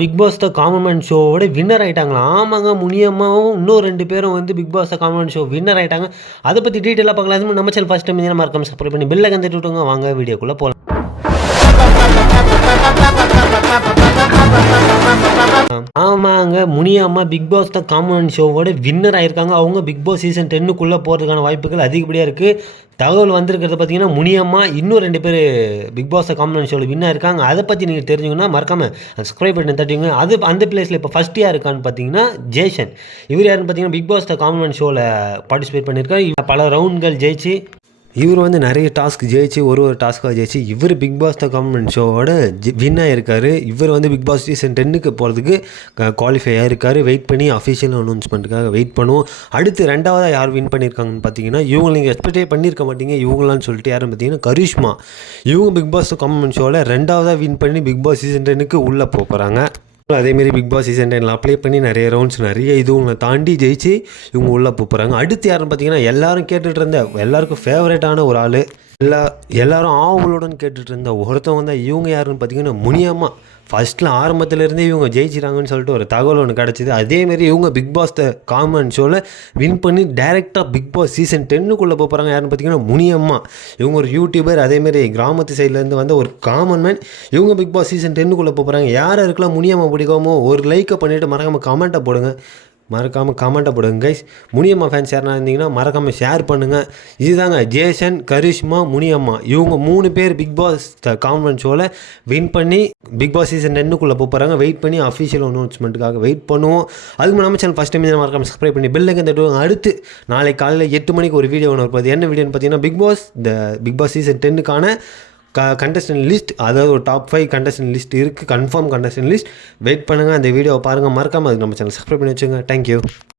Big Boss the common man ஷோவோட winner ஆயிட்டாங்களா? ஆமாங்க. முனியம்மாவும் இன்னும் 2 பேரும் வந்து Bigg Boss the common man show winner ஆயிட்டாங்க. அதை பற்றி டீட்டெயிலாக பார்க்கலாம். அதுவும் நம்ம சேனல் ஃபஸ்ட் டைம் மறக்காம சப்ஸ்கிரைப் பண்ணி பெல் ஐகான் தட்டி விட்டுங்க. வாங்க வீடியோக்குள்ளே போகலாம். ஆமாங்க. Muniyamma Bigg Boss the common ஷோவோட வின்னர் ஆயிருக்காங்க. அவங்க பிக் பாஸ் சீசன் 10க்குள்ளே போகிறதுக்கான வாய்ப்புகள் அதிகப்படியாக இருக்குது. தகவல் வந்திருக்கிறது பார்த்தீங்கன்னா, முனியம்மா இன்னும் 2 பேர் பிக் பாஸ் த காமன் ஷோவில் வின்னர் இருக்காங்க. அதை பற்றி நீங்கள் தெரிஞ்சுக்கணும்னா மறக்காமல் சப்ஸ்கிரைப் பண்ணி தட்டிங்க. அந்த பிளேஸில் இப்போ ஃபஸ்ட் யார் இருக்கான்னு பார்த்தீங்கன்னா ஜேசன். இவர் யாருன்னு பார்த்தீங்கன்னா பிக் பாஸ் த காமன் ஷோவில் பார்ட்டிசிபேட் பண்ணியிருக்காரு. பல ரவுண்ட்கள் ஜெயிச்சு இவர் வந்து நிறைய டாஸ்க் ஜெயிச்சு ஒரு டாஸ்க்காக ஜெயிச்சு இவர் பிக் பாஸ் த காமன் ஷோவோட வின் ஆகிருக்காரு. இவர் வந்து பிக் பாஸ் சீசன் 10க்கு போகிறதுக்கு குவாலிஃபை ஆகிருக்காரு. வெயிட் பண்ணி அஃபிஷியல் அனௌன்ஸ்மெண்ட்டுக்காக வெயிட் பண்ணுவோம். அடுத்து 2வதாக யார் வின் பண்ணியிருக்காங்கன்னு பார்த்தீங்கன்னா, இவங்க நீங்கள் எக்ஸ்பெக்டே பண்ணியிருக்க மாட்டீங்க இவங்களான்னு சொல்லிட்டு யாருன்னு பார்த்தீங்கன்னா கரிஷ்மா. இவங்க பிக் பாஸ் த காமன் ஷோவில் 2வதாக வின் பண்ணி பிக் பாஸ் சீசன் 10க்கு உள்ளே போகிறாங்க. அதேமாரி பிக் பாஸ் சீசன் 10 அப்ளை பண்ணி நிறைய ரவுண்ட்ஸ் நிறைய இதுவங்களை தாண்டி ஜெயிச்சு இவங்க உள்ளே போகிறாங்க. அடுத்து யாருன்னு பார்த்தீங்கன்னா, எல்லாரும் கேட்டுட்டு இருந்த எல்லாருக்கும் ஃபேவரட்டான ஒரு ஆள், எல்லாரும் ஆவலுடன் கேட்டுட்டு இருந்த ஒருத்தவங்க தான். இவங்க யாருன்னு பார்த்தீங்கன்னா முனியம்மா. ஃபஸ்ட்டில் ஆரம்பத்துலேருந்தே இவங்க ஜெயிச்சிட்டாங்கன்னு சொல்லிட்டு ஒரு தகவல் ஒன்று கிடச்சிது. அதேமாரி இவங்க பிக் பாஸ் த காமன் ஷோவில் வின் பண்ணி டைரெக்டாக பிக் பாஸ் சீசன் 10க்குள்ளே போகிறாங்க. யாருன்னு பார்த்தீங்கன்னா முனியம்மா. இவங்க ஒரு யூடியூபர், அதேமாரி கிராமத்து சைட்லேருந்து வந்த ஒரு காமன் மேன். இவங்க பிக் பாஸ் சீசன் 10க்குள்ளே போகிறாங்க. யார் இருக்கலாம் முனியம்மா பிடிக்காமோ ஒரு லைக்கை பண்ணிவிட்டு மறக்காமல் கமெண்ட்டை போடுங்க. கைஸ். முனியம்மா ஃபேன்ஸ் யாருனா இருந்தீங்கன்னா மறக்காமல் ஷேர் பண்ணுங்கள். இதுதாங்க ஜேசன், கரிஷ்மா, முனியம்மா. இவங்க 3 பேர் பிக் பாஸ் த காமன் ஷோவில் வின் பண்ணி பிக் பாஸ் சீசன் 10க்குள்ளே போகிறாங்க. வெயிட் பண்ணி அஃபிஷியல் அனௌன்ஸ்மெண்ட்டுக்காக வெயிட் பண்ணுவோம். அதுக்கு நம்ம சேனல் ஃபஸ்ட் டைம் மறக்காமல் சப்ஸ்கிரைப் பண்ணி பெல் ஐகான் தட்டுவோம். அடுத்து நாளைக்கு காலையில் 8 மணிக்கு ஒரு வீடியோ ஒன்று இருப்பது. என்ன வீடியோன்னு பார்த்தீங்கன்னா, பிக் பாஸ் சீசன் 10க்கான கண்டஸ்டன்ட் லிஸ்ட், அதாவது ஒரு டாப் 5 கண்டஸ்டன்ட் லிஸ்ட் இருக்குது. Confirm contestant list. வெயிட் பண்ணுங்கள், அந்த வீடியோவை பாருங்கள். மறக்காமல் அதுக்கு நம்ம சேனல் சப்ஸ்கிரைப் பண்ணி வச்சுங்க. தேங்க்யூ.